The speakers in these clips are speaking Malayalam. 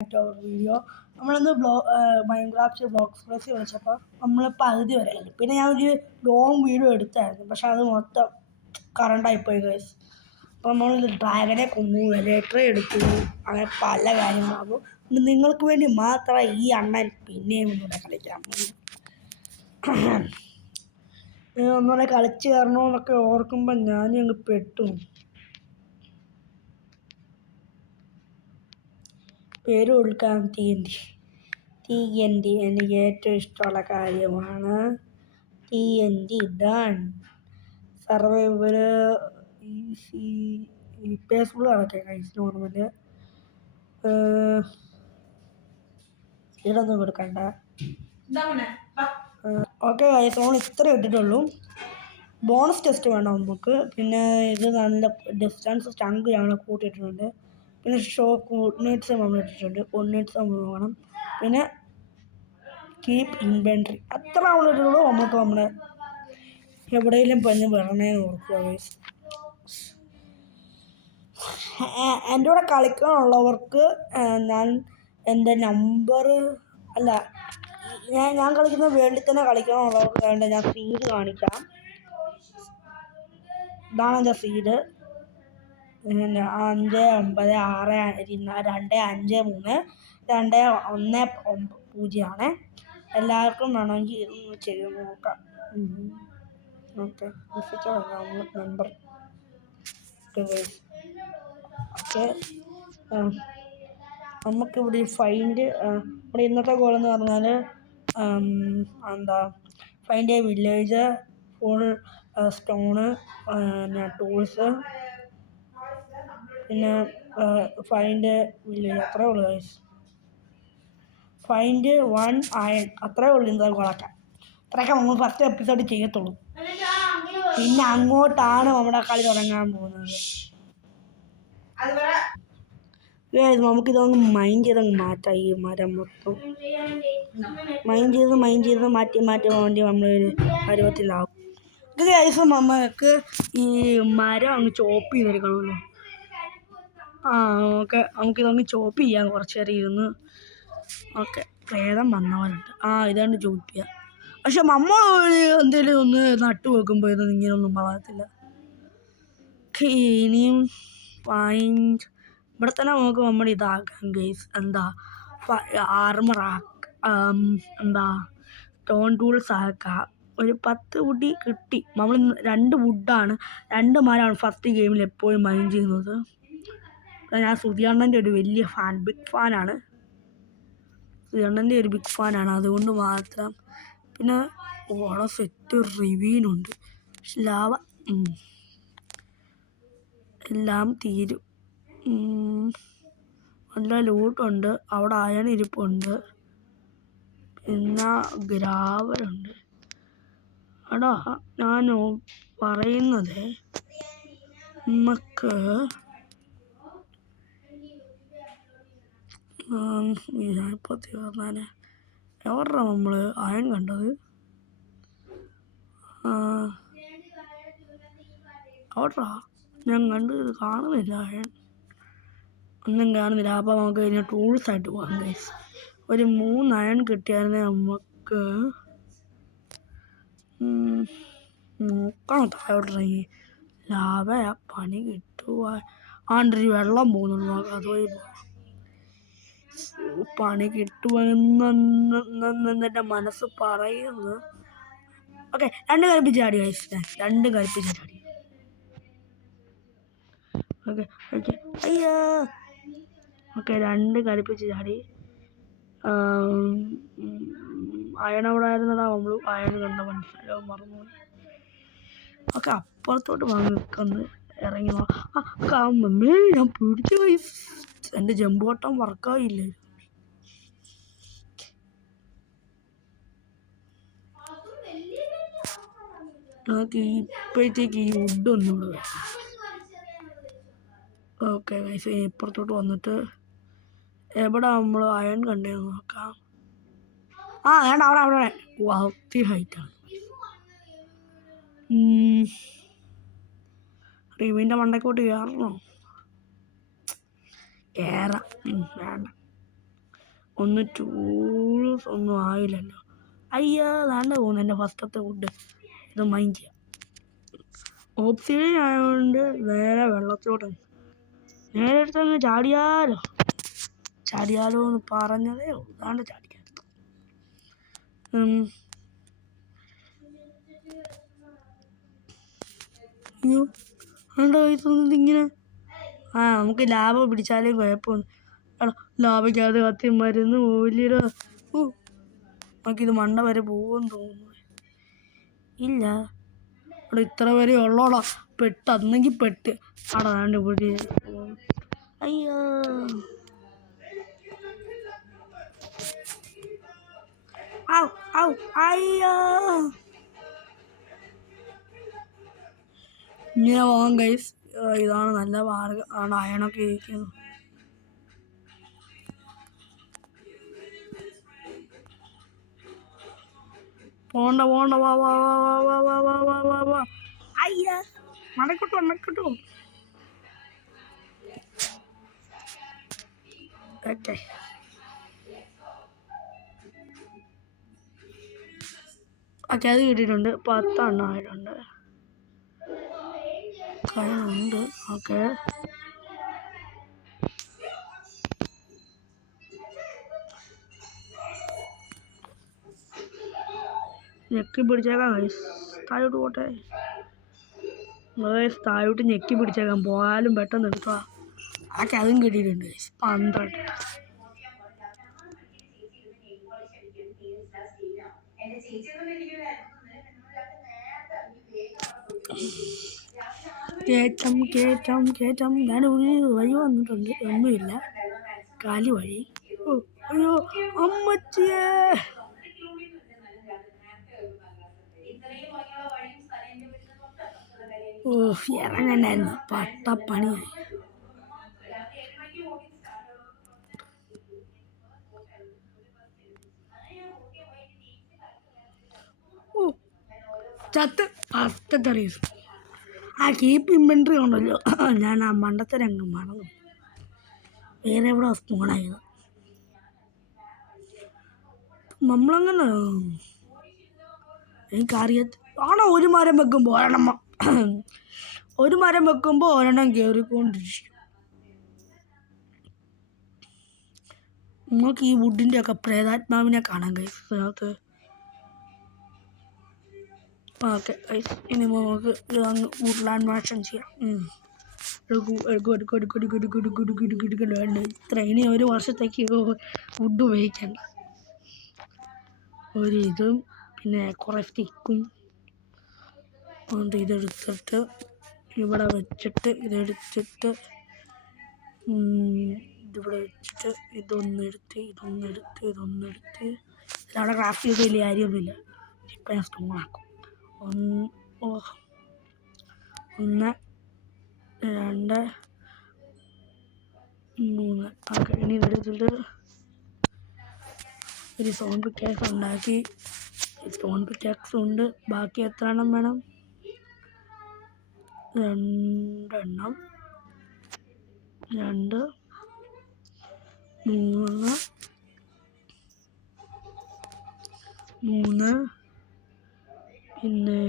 വീഡിയോ നമ്മളൊന്ന് മൈൻക്രാഫ്റ്റ് ബ്ലോക്സ് പ്ലസ് വിളിച്ചപ്പോൾ നമ്മൾ പകുതി വരെ കഴിഞ്ഞു. പിന്നെ ഞാൻ ഒരു ലോങ് വീഡിയോ എടുത്തായിരുന്നു, പക്ഷെ അത് മൊത്തം കറണ്ടായിപ്പോയി ഗൈസ്. അപ്പോൾ നമ്മൾ ഡ്രാഗനെ കൊന്നു, എലേറ്ററെ എടുത്തു, അങ്ങനെ പല കാര്യങ്ങളാകും. നിങ്ങൾക്ക് വേണ്ടി മാത്രമേ ഈ അണ്ണൻ പിന്നെയും ഒന്നുകൂടെ കളിക്കാൻ പോകുന്നു. ഒന്നുകൂടെ കളിച്ച് കയറണമെന്നൊക്കെ ഓർക്കുമ്പോൾ ഞാനങ്ങ് പെട്ടു. പേര് കൊടുക്കാൻ TNT എനിക്ക് ഏറ്റവും ഇഷ്ടമുള്ള കാര്യമാണ്. TNT done. സർവൈവർ ഈസി പേസ്ഫുൾ കളൊക്കെ കഴിച്ച് നോർമല് ഇതൊന്നും കൊടുക്കണ്ട. ഓക്കെ ഗൈസ്, നമ്മൾ ഇത്ര ഇട്ടിട്ടുള്ളൂ. ബോണസ് ടെസ്റ്റ് വേണം നമുക്ക്. പിന്നെ ഇത് നല്ല ഡിസ്റ്റൻസ് സ്റ്റങ്ക് ഞങ്ങൾ കൂട്ടിയിട്ടുണ്ട്. പിന്നെ ഷോ കോർഡിനേറ്റ്സ് നമ്മൾ ഇട്ടിട്ടുണ്ട്. കോർഡിനേറ്റ്സ് നമ്മൾ നോക്കണം. പിന്നെ കീപ്പ് ഇൻവെൻട്രി അത്ര നമ്മൾ ഇട്ടിട്ടുള്ളൂ. നമുക്ക് നമ്മുടെ എവിടെയെങ്കിലും പറഞ്ഞ് വരണേന്ന് ഓർക്കുക ഗൈസ്. എൻ്റെ കൂടെ കളിക്കാനുള്ളവർക്ക് ഞാൻ എൻ്റെ നമ്പർ അല്ല, ഞാൻ കളിക്കുന്ന വേൾഡിൽ തന്നെ കളിക്കാനുള്ളവർക്ക് വേണ്ട ഞാൻ ഫീഡ് കാണിക്കാം. ഇതാണ് എൻ്റെ ഫീഡ്. 596232110 ആണ്. എല്ലാവർക്കും വേണമെങ്കിൽ ചെയ്ത് നോക്കാം. Okay, number okay. നമുക്കിവിടെ ഫൈൻഡ് ഇവിടെ ഇന്നത്തെ ഗോൾ എന്ന് പറഞ്ഞാൽ find A village, full stone, പിന്നെ ടൂൾസ്, പിന്നെ ഫൈൻഡ് വില്ലേജ്. അത്രേ ഉള്ളൂ ഗൈസ്. ഫൈൻഡ് 1 അയൺ അത്രേ ഉള്ളൂ ഇന്നത്തെ ഗോളൊക്കെ. അത്രയൊക്കെ നമ്മൾ ഫസ്റ്റ് എപ്പിസോഡ് ചെയ്യത്തുള്ളൂ. പിന്നെ അങ്ങോട്ടാണ് നമ്മുടെ കളി തുടങ്ങാൻ പോകുന്നത്. നമുക്കിതൊന്ന് മൈൻഡ് ചെയ്തങ്ങ് മാറ്റാം. ഈ മരം മൊത്തം മൈൻഡ് ചെയ്ത് മാറ്റി വേണ്ടി നമ്മളൊരു പരുവത്തിലാവും. ഗൈസ്, നമുക്ക് ഈ മരം അങ്ങ് ചോപ്പ് ചെയ്തെടുക്കണമല്ലോ. ഓക്കെ, നമുക്കിതൊന്ന് ചോപ്പ് ചെയ്യാം കുറച്ച് നേരം ഇരുന്ന്. ഓക്കെ, പ്രേതം വന്നവരുണ്ട്. ഇതാണ്ട് ചോപ്പ് ചെയ്യാം. പക്ഷെ നമ്മൾ എന്തെങ്കിലും ഒന്ന് നട്ടു വെക്കുമ്പോൾ ഇതൊന്നും ഇങ്ങനെയൊന്നും വളരത്തില്ല. ഇനിയും ഫൈൻഡ് ഇവിടെ തന്നെ നമുക്ക് നമ്മുടെ ഇതാക്കാം ഗൈസ്. ആർമറാക്കാം, സ്റ്റോൺ ടൂൾസ് ആക്കാം. ഒരു 10 വുഡി കിട്ടി. നമ്മൾ 2 വുഡാണ്, 2 മരമാണ് ഫസ്റ്റ് ഗെയിമിൽ എപ്പോഴും മൈൻഡ് ചെയ്യുന്നത്. ഞാൻ സുധിയണ്ണൻ്റെ ഒരു വലിയ ബിഗ് ഫാനാണ്. സുധിയണ്ണൻ്റെ ഒരു ബിഗ് ഫാനാണ്, അതുകൊണ്ട് മാത്രം. പിന്നെ ഓളെ സെറ്റ് റിവീനുണ്ട്. ലാവ എല്ലാം തീരും. നല്ല ലൂട്ടുണ്ട്. അവിടെ അയൺ ഇരിപ്പുണ്ട്. പിന്നെ ഗ്രാവലുണ്ട്. എടാ, ഞാൻ പറയുന്നത് നമുക്ക് ഞാനിപ്പോൾ തീർന്നാനെ എവിടെയാണ് നമ്മൾ അയൺ കണ്ടത്? എവിടെടാ? ഞാൻ കാണുന്നില്ല അയൺ. ഒന്നും കാണുന്നില്ല. അപ്പോൾ നമുക്ക് ഇനി ടൂൾസായിട്ട് പോകാം ഗൈസ്. ഒരു 3 അയൺ കിട്ടിയായിരുന്നേ നമുക്ക് നോക്കണം. താഴോട്ടിറങ്ങി ലാഭ പണി കിട്ടുക. വെള്ളം പോകുന്നുണ്ട്. അതുവഴി പണി കിട്ടുമെന്നെൻ്റെ മനസ്സ് പറയുന്നത്. ഓക്കെ, 2 കളിപ്പിച്ച് ചാടി ഗൈസ്. 2 കളിപ്പിച്ച് ചാടി. ഓക്കെ അയ്യോ. ഓക്കെ, 2 കളിപ്പിച്ച് ചാടി. അയൺ അവിടെ ആയിരുന്നടാ. നമ്മൾ അയൺ കണ്ട മനസ്സിലാവും, മറന്നുപോയി. ഓക്കെ, അപ്പുറത്തോട്ട് വന്ന് ഇറങ്ങി മമ്മേ ഞാൻ പിടിച്ചു ഗൈസ്. എൻ്റെ ജമ്പ് ഓട്ടം വർക്കായില്ലേ? നമുക്ക് ഇപ്പോഴത്തേക്ക് ഈ വുഡൊന്നും ഇവിടെ വേണം. ഓക്കെ ഗൈസ്, ഇപ്പുറത്തോട്ട് വന്നിട്ട് എവിടെ നമ്മൾ അയൺ കണ്ടേന്ന് നോക്കാം. വേണ്ട, അവിടെ ഒത്തിരി ഹൈറ്റാണ്. റിവിൻ്റെ മണ്ടക്കോട്ട് കയറണോ? കയറാം. വേണ്ട, ഒന്ന് ടൂൾസ് ഒന്നും ആയില്ലല്ലോ. അയ്യോ താണ്ട പോകുന്നു എൻ്റെ ഫസ്റ്റത്തെ വുഡ്. ഇത് മൈൻഡ് ചെയ്യാം. ഓപ്സിഡിയൻ ആയതുകൊണ്ട് നേരെ വെള്ളത്തിലോട്ട് നേരെ എടുത്തങ്ങ് ചാടിയാലോ എന്ന് പറഞ്ഞതേ ഉള്ളൂ. ചാടിക്കാൻ അയ്യോ ആണ്ടോ ഇങ്ങനെ. നമുക്ക് ലാഭ പിടിച്ചാലേ കുഴപ്പമൊന്നും. ലാഭയ്ക്കകത്ത് കത്തി മരുന്ന് പോലിടോ. നമുക്കിത് മണ്ട വരെ പോകുമെന്ന് തോന്നുന്നു. ഇല്ല അവിടെ ഇത്ര വരെ ഉള്ളോടാ. അന്നെങ്കിൽ പെട്ട് അവിടെ പൊടി. അയ്യോ അയ്യോ ഇങ്ങനെ പോകാം ഗൈസ്. ഇതാണ് നല്ല മാർഗം. ആണ് അയണൊക്കെ ഇരിക്കുന്നു. പോണ്ട വാ വാ വാ വാ വാ വാ വാ വാ വാ വാ. അയ്യ നടക്കട്ടോ. ഓക്കെ അത് കിട്ടിയിട്ടുണ്ട്. 10 എണ്ണമായിട്ടുണ്ട്. കയ്യിലുണ്ട്. ഓക്കെ ഞെക്കി പിടിച്ചേക്കാം ഗൈസ്. താഴോട്ട് പോട്ടെ ഗൈസ്. താഴോട്ട് ഞെക്കി പിടിച്ചേക്കാം. പോയാലും പെട്ടെന്ന് എടുക്കുക. അതും കിട്ടിയിട്ടുണ്ട് ഗൈസ്. 12. കേറ്റം ഞാൻ ഒരു വഴി വന്നിട്ടുണ്ട്. ഒന്നുമില്ല, കാലി വഴി. അയ്യോ അമ്മച്ചിയേ. ഇറങ്ങണ്ടായിരുന്നു. പട്ടപ്പണിയായി. ചത്ത് ഫസ്റ്റത്തെ റീസൺ കീപ്പ് ഇൻവെൻട്രി ഉണ്ടല്ലോ. ഞാൻ മണ്ടത്തെ രംഗം മറന്നു. വേറെ എവിടെ സ്പോണായത്. നമ്മളങ്ങനെ എനിക്കറിയാം. ഒരു മരം വെക്കുമ്പോൾ ഒരെണ്ണം കയറിക്കൊണ്ടിരിക്കും. നമുക്ക് ഈ വുഡിൻ്റെ ഒക്കെ പ്രേതാത്മാവിനെ കാണാൻ കഴിയും. ഓക്കെ ഇനി നമുക്ക് ഇതങ്ങ് വുഡ്ലാൻഡ് മാഷൻ ചെയ്യാം. ഇനി ഒരു വർഷത്തേക്ക് വുഡ് ഉപയോഗിക്കണ്ട. ഇതും പിന്നെ കുറേ സ്റ്റിക്കും ഇതെടുത്തിട്ട് ഇവിടെ വെച്ചിട്ട് ഇതിവിടെ വെച്ചിട്ട് ഇതൊന്നെടുത്ത് ഇതവിടെ ക്രാഫ്റ്റ് ചെയ്ത് വലിയ കാര്യമൊന്നുമില്ല. ഇപ്പം ഞാൻ സ്റ്റോണാക്കും. 1 2 3. ഓക്കെ ഇനി ഇതെടുത്തിട്ട് ഒരു സ്റ്റോൺ പിക്കാക്സ് ഉണ്ടാക്കി. സ്റ്റോൺ പിക്കാക്സ് ഉണ്ട്. ബാക്കി എത്ര എണ്ണം വേണം? 2 എണ്ണം. 2 3 പിന്നെ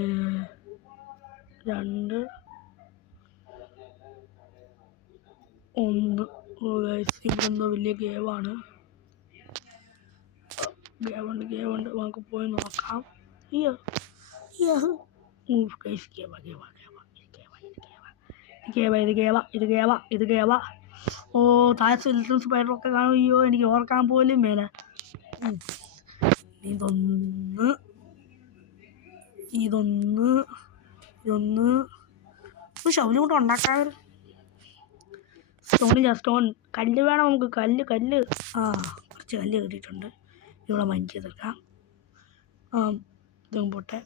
2 1. ഇവിടെ എന്തോ വലിയ ഗേവാണ്. ഗേവുണ്ട് നമുക്ക് പോയി നോക്കാം. അയ്യോ ഇത് ഗേവ. താഴെ സിൽട്ടൺ സ്പൈഡറൊക്കെ കാണും. അയ്യോ എനിക്ക് ഓർക്കാൻ പോലും മേലെ. ഇതൊന്ന് ശൗര്യം കൊണ്ട് ഉണ്ടാക്കാൻ. സ്റ്റോൺ കല്ല് വേണം നമുക്ക്. കല്ല് കുറച്ച് കല്ല് കിട്ടിയിട്ടുണ്ട്. ഇവിടെ മൈൻഡ് ചെയ്തെടുക്കാം. ഇതും പോട്ടെ.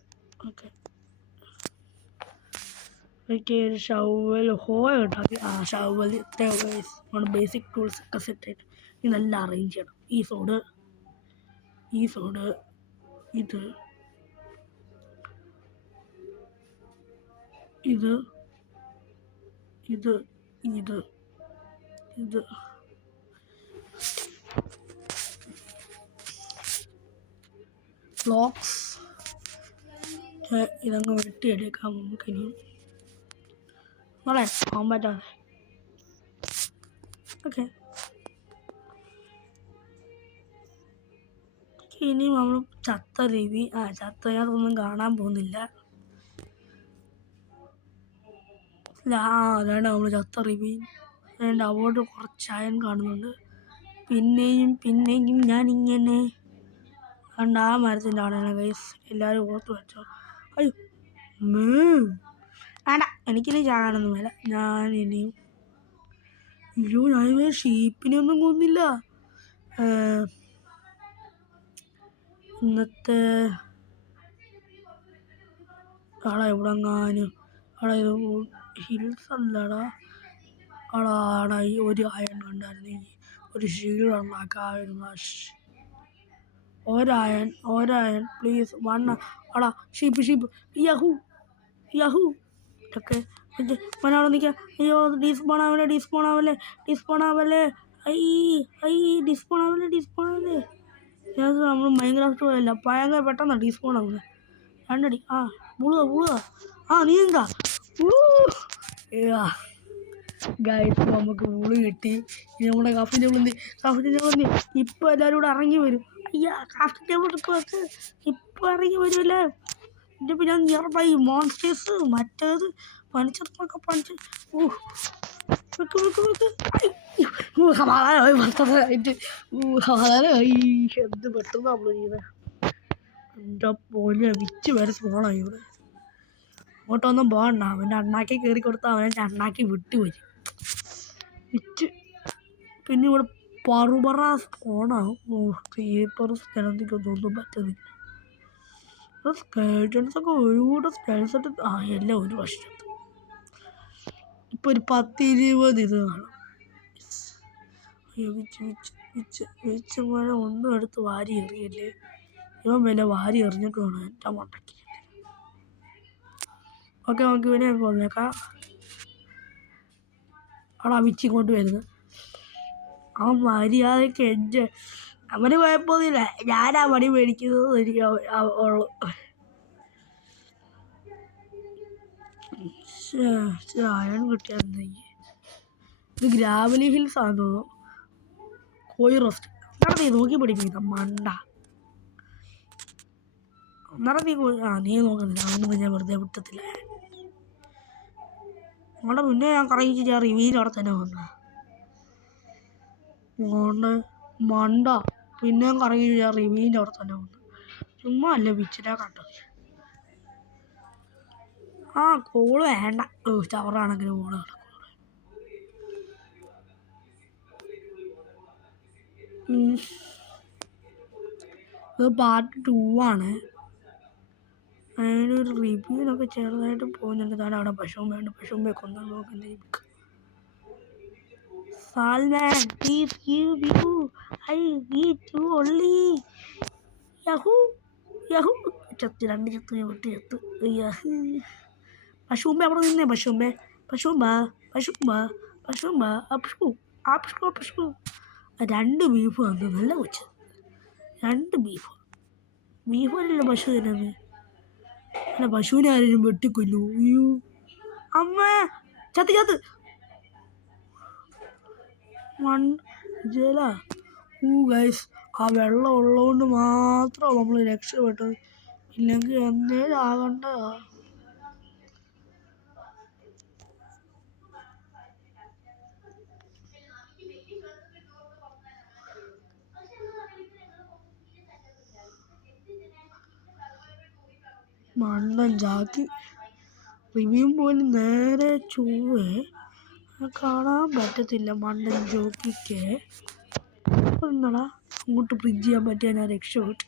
ഓക്കെ ഒരു ഷവൽ ഉണ്ടാക്കി. ഷവൽ ഇത്രയും ബേസിക് ടൂൾസ് ഒക്കെ സെറ്റ് ആയിട്ട് ഇതെല്ലാം അറേഞ്ച് ചെയ്യണം. ഈ സോഡ് ഇത് ബ്ലോക്സ് ഇതങ്ങ് വെട്ടിയെടുക്കാം നമുക്കിനി. മോളെ പോകാൻ പറ്റാതെ. ഓക്കെ, ഇനി നമ്മൾ ചത്ത രീതി ചത്തയാതൊന്നും കാണാൻ പോകുന്നില്ല. അതാണ് നമ്മൾ ചത്ത റിവി. എൻ്റെ അവാർഡ് കുറച്ചായൻ കാണുന്നുണ്ട്. പിന്നെയും ഞാനിങ്ങനെ കണ്ട ആ മരത്തിൻ്റെ അവിടെയാണ് ഗൈസ്. എല്ലാവരും ഓർത്ത് വെച്ചോ. അയ്യോ വേണ്ട, എനിക്കിനി ചാകാനൊന്നും വേല. ഞാനിനിയും ഞാൻ ഷീപ്പിനെ ഒന്നും കൊന്നില്ല. ഇന്നത്തെ എവിടെങ്ങാനും ഇത് ഹിൽസ് അല്ലടാ. ഈ ഒരു അയൺ ഉണ്ടായിരുന്നെങ്കിൽ ഒരു ഷീൽഡ് ഉണ്ടാക്കാമായിരുന്നു. ഒരയൺ പ്ലീസ്. ഷീപ്പ് യഹൂ ഒക്കെ മനോടെ നിൽക്കുക. അയ്യോ ഡിസ്പോൺ ആവല്ലേ. നമ്മൾ മൈൻക്രാഫ്റ്റ് പോയല്ല, ഭയങ്കര പെട്ടെന്നാണ് ഡിസ്പോൺ ആവുന്നത്. രണ്ടടി മുളുക നീ എന്താ ഗൈസ്. നമുക്ക് മുള് കിട്ടി. ഇനി നമ്മുടെ ക്രാഫ്റ്റിംഗ് ടേബിൾ ഇപ്പം എല്ലാവരും കൂടെ ഇറങ്ങി വരും. ക്രാഫ്റ്റിംഗ് ടേബിൾ ഇപ്പം ഇറങ്ങി വരുമല്ലേ. ഇതിപ്പോൾ ഞാൻ നിയർബൈ മോൺസ്റ്റേഴ്സ് മറ്റേത് മനുഷ്യർക്കൊക്കെ പണിച്ച് എന്ത് പെട്ടെന്ന് നമ്മൾ ചെയ്യുന്നത്. എൻ്റെ പോലെ വിറ്റ് വരെ സ്മോളായി ഇവിടെ. അങ്ങോട്ടൊന്നും പോകണ്ട. അവൻ്റെ അണ്ണാക്കി കയറി കൊടുത്താൽ അവൻ്റെ അണ്ണാക്കി വിട്ട് വരും വിറ്റ്. പിന്നെ ഇവിടെ പറുപറ സ്പോണാവും. ക്രീപ്പർ സ്കെലറ്റിക്കൊന്നും പറ്റുന്നില്ല. സ്കെലറ്റൻസൊക്കെ ഒരുപാട് സ്കെൽസെറ്റ് എല്ലാം ഒരു വർഷത്ത്. ഇപ്പോൾ ഒരു 10-20 ഇത് കാണും. വിച്ച് പോലെ ഒന്നും എടുത്ത് വാരി എറിയല്ലേ. ഇവൻ വില വാരി എറിഞ്ഞിട്ട് വേണം എൻ്റെ മണ്ടയ്ക്ക്. ഓക്കെ, നമുക്ക് ഇവനെ കൊന്നേക്കാം. വിച്ച് ഇങ്ങോട്ട് വരുന്നത്. അവൻ മര്യാദയ്ക്ക് അവന് കുഴപ്പമൊന്നുമില്ല. ഞാനാ പണി മേടിക്കുന്നത് എനിക്ക് ഉള്ളു. അയൺ കിട്ടിയായിരുന്നെങ്കിൽ. ഇത് ഗ്രാവലി ഹിൽസ് ആണെന്ന് തോന്നുന്നു. കോഴി റോസ്റ്റ് നീ നോക്കി പിടിപ്പിക്കുന്ന മണ്ട. നീ നോക്കുന്നില്ല. അതൊന്നും ഞാൻ വെറുതെ വിട്ടത്തില്ല. നിങ്ങളുടെ മുന്നേ ഞാൻ കറങ്ങിച്ച് ഞാൻ റിവ്യൂവിൽ അവിടെ തന്നെ വന്ന മണ്ട. പിന്നെയും കറങ്ങി ഞാൻ റിവ്യൂവിൻ്റെ അവിടെ തന്നെ വന്നു. ചുമ്മാ അല്ലേ വിച്ചിനെ കണ്ടത്. കോള് വേണ്ട. ചവറാണെങ്കിൽ കോള് കിടക്കും. ഇത് പാർട്ട് 2 ആണ്. അതിനൊരു റിവ്യൂവിനൊക്കെ ചെറുതായിട്ട് പോകുന്നുണ്ട്. കാരണം അവിടെ പശുമ്പെ കൊന്നാൽ നോക്കുന്നത്. Salman, please give you. I eat you only. Yahoo. രണ്ട് ചത്ത് വിട്ട് ചത്ത്. പശുമ്പെ അവിടെ നിന്നേ. പശുമ്പ 2 ബീഫ് വന്നു. നല്ല കൊച്ച്. 2 ബീഫല്ല പശു തന്നെയാണ്. അല്ല, പശുവിനെ ആരെങ്കിലും വെട്ടിക്കൊല്ലു. അമ്മ ചത്ത് ജല. ഗൈസ്, ആ വെള്ളം ഉള്ളതുകൊണ്ട് മാത്രം നമ്മൾ രക്ഷപ്പെട്ടത്. ഇല്ലെങ്കിൽ എന്തേലും ആകണ്ടതാ. മണ്ണൻ ജാക്കി റിവ്യൂ പോലും നേരെ ചൂവേ കാണാൻ പറ്റത്തില്ല. മണ്ണൻ ജോക്കിക്ക് എന്നടാ അങ്ങോട്ട് ബ്രിഡ്ജ് ചെയ്യാൻ പറ്റിയ ഞാൻ രക്ഷപ്പെട്ടു.